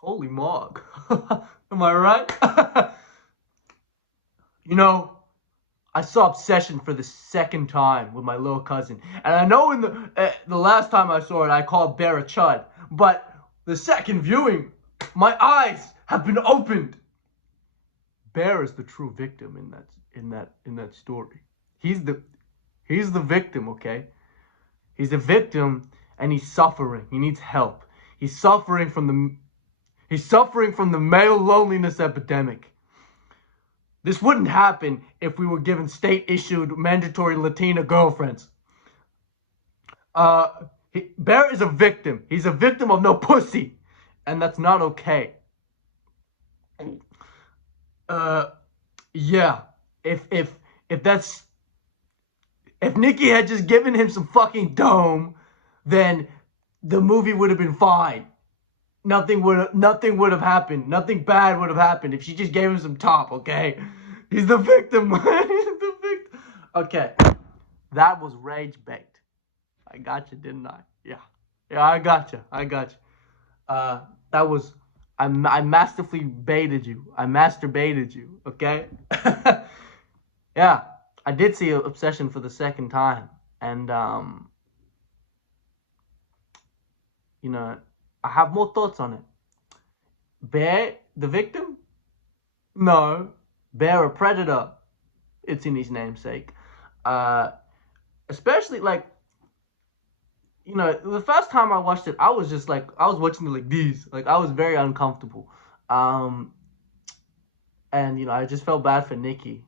Holy mog. Am I right? You know, I saw Obsession for the second time with my little cousin. And I know in the last time I saw it, I called Bear a chud. But the second viewing, my eyes have been opened. Bear is the true victim in that story. He's the he's the victim, okay? He's a victim and he's suffering. He needs help. He's suffering from the he's suffering from the male loneliness epidemic. This wouldn't happen if we were given state-issued mandatory Latina girlfriends. Uh, Bear is a victim. He's a victim of no pussy, and that's not okay. Uh, yeah. If that's if Nikki had just given him some fucking dome, then the movie would have been fine. Nothing would have happened. Nothing bad would have happened if she just gave him some top. Okay, he's the victim. He's the victim. Okay, that was rage bait. I got you, didn't I? Yeah, I got you. That was I masterfully baited you. I masturbated you. Okay. Yeah, I did see Obsession for the second time, and you know, I have more thoughts on it. Bear, the victim? No, Bear, a predator. It's in his namesake. Uh, Especially like the first time I watched it, I was just like I was watching it like these, like I was very uncomfortable, um, and I just felt bad for Nikki,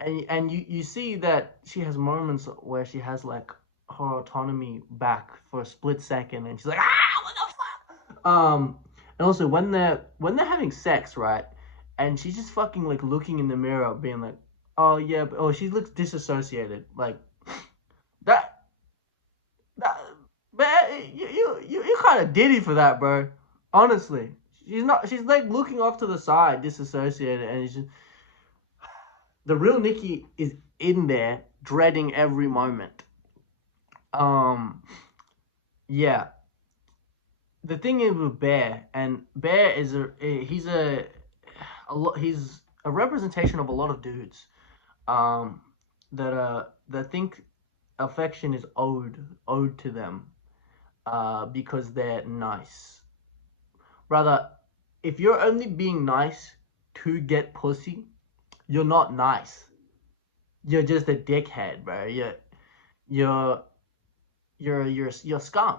and you see that she has moments where she has like her autonomy back for a split second, and she's like, what the fuck, and also when they're having sex, right, and she's just fucking like looking in the mirror, being like, oh yeah, but, oh she looks disassociated, like that that man, you kind of diddy for that, bro. Honestly, she's not. She's like looking off to the side, disassociated, and it's just the real Nikki is in there, dreading every moment. Um, yeah. The thing is with Bear, and Bear is he's a representation of a lot of dudes, um, that think affection is owed to them, because they're nice. Brother, if you're only being nice to get pussy, you're not nice. You're just a dickhead, bro. You're you're scum.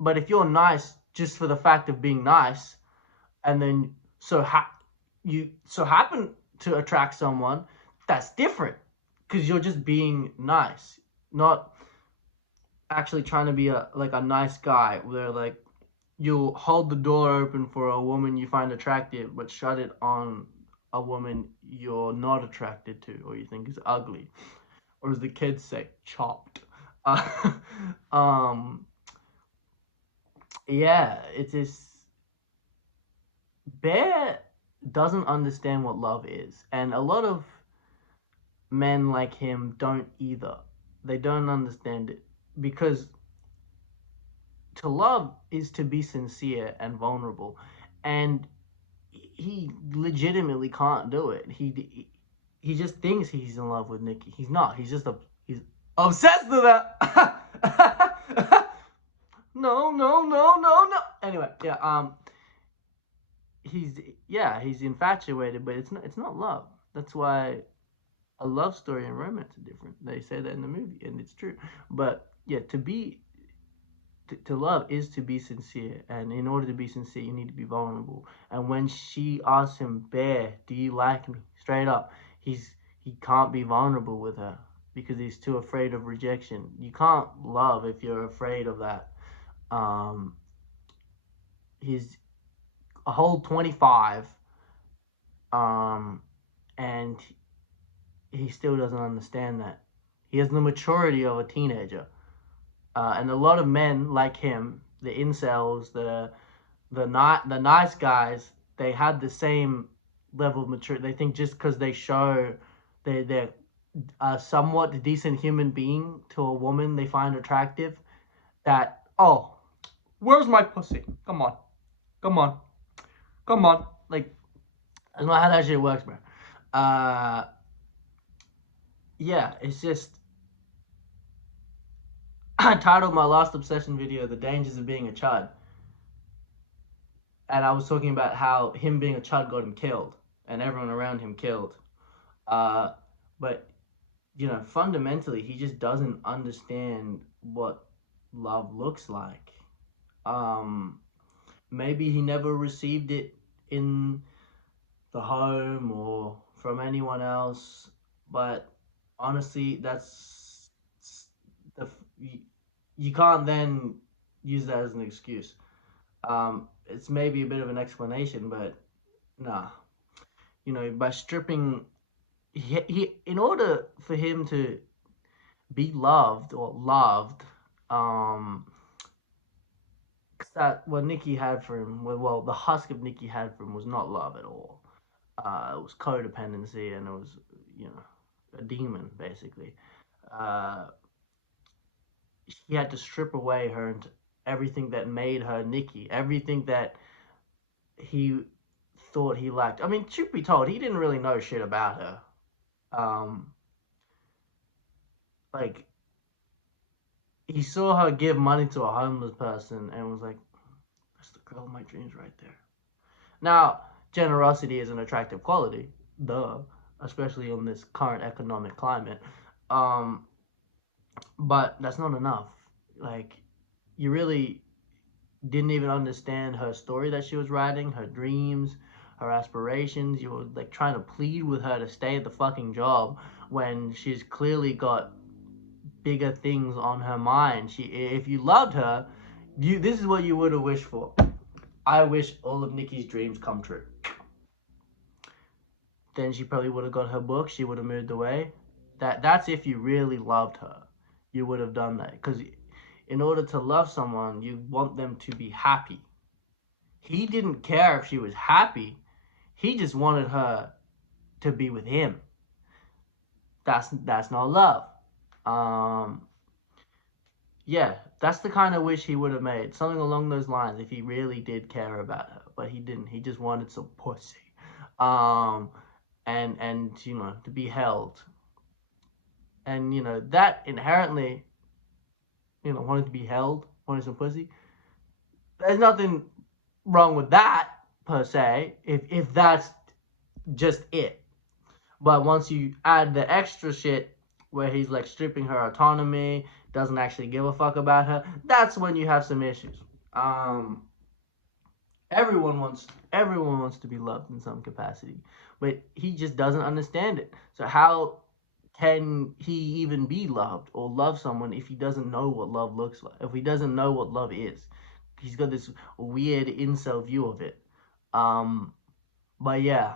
But if you're nice just for the fact of being nice, and then you so happen to attract someone, that's different, because you're just being nice, not actually trying to be a nice guy where like you'll hold the door open for a woman you find attractive, but shut it on a woman you're not attracted to or you think is ugly, or as the kids say, chopped. Uh, um, yeah, it's just Bear doesn't understand what love is, and a lot of men like him don't either. They don't understand it because to love is to be sincere and vulnerable, and he legitimately can't do it. He just thinks he's in love with Nikki. He's not. He's obsessed with her. No, no, no, no, no. Anyway, yeah. He's he's infatuated, but it's not love. That's why a love story and romance are different. They say that in the movie, and it's true. But yeah, to love is to be sincere, and in order to be sincere, you need to be vulnerable. And when she asks him, "Bear, do you like me?" Straight up, he can't be vulnerable with her because he's too afraid of rejection. You can't love if you're afraid of that. Um, he's a whole 25, um, and he still doesn't understand that. He has the maturity of a teenager. And a lot of men like him, the incels, the nice guys, they had the same level of maturity. They think just because they show they're a somewhat decent human being to a woman they find attractive, that, oh, where's my pussy? Come on, come on. Come on. Like, that's not how that shit works, bro. Uh, yeah, it's just. I titled my last obsession video "The Dangers of Being a Chud," and I was talking about how him being a chud got him killed, and everyone around him killed. Uh, but fundamentally, he just doesn't understand what love looks like. Um, Maybe he never received it in the home or from anyone else, but honestly, that's the you can't then use that as an excuse. It's maybe a bit of an explanation, but nah. By stripping, he in order for him to be loved or loved, um, that what Nikki had for him, well, the husk of Nikki had for him was not love at all. It was codependency, and it was, you know, a demon basically. Uh, he had to strip away her and everything that made her Nikki, everything that he thought he liked. I mean, truth be told, he didn't really know shit about her. Um, like he saw her give money to a homeless person and was like, "That's the girl of my dreams right there." Now, generosity is an attractive quality, duh, especially in this current economic climate. Um, but that's not enough. Like, you really didn't even understand her story that she was writing, her dreams, her aspirations. You were like trying to plead with her to stay at the fucking job when she's clearly got bigger things on her mind. If you loved her, this is what you would have wished for. I wish all of Nikki's dreams come true. Then she probably would have got her book. She would have moved away. That's if you really loved her. You would have done that because in order to love someone, you want them to be happy. He didn't care if she was happy. He just wanted her to be with him. That's not love. Um, yeah, that's the kind of wish he would have made. Something along those lines if he really did care about her. But he didn't. He just wanted some pussy. Um, and to be held. And that inherently, wanting to be held, wanting some pussy. There's nothing wrong with that per se, if that's just it. But once you add the extra shit where he's like stripping her autonomy, doesn't actually give a fuck about her, that's when you have some issues. Um, everyone wants to be loved in some capacity, but he just doesn't understand it. So how can he even be loved or love someone if he doesn't know what love looks like? If he doesn't know what love is, he's got this weird incel view of it. Um, but yeah,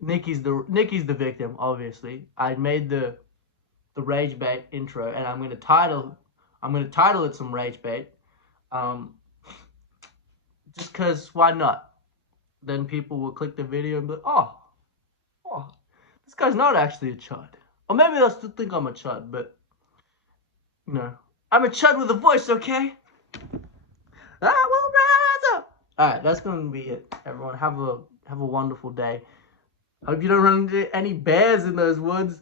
Nikki's the victim. Obviously, I made the rage bait intro, and I'm gonna title it some rage bait. Um, just cause why not? Then people will click the video and be like, oh, this guy's not actually a chud. Or maybe they'll still think I'm a chud, but I'm a chud with a voice, okay? I will rise up. All right, that's gonna be it. Everyone, have a wonderful day. Hope you don't run into any bears in those woods.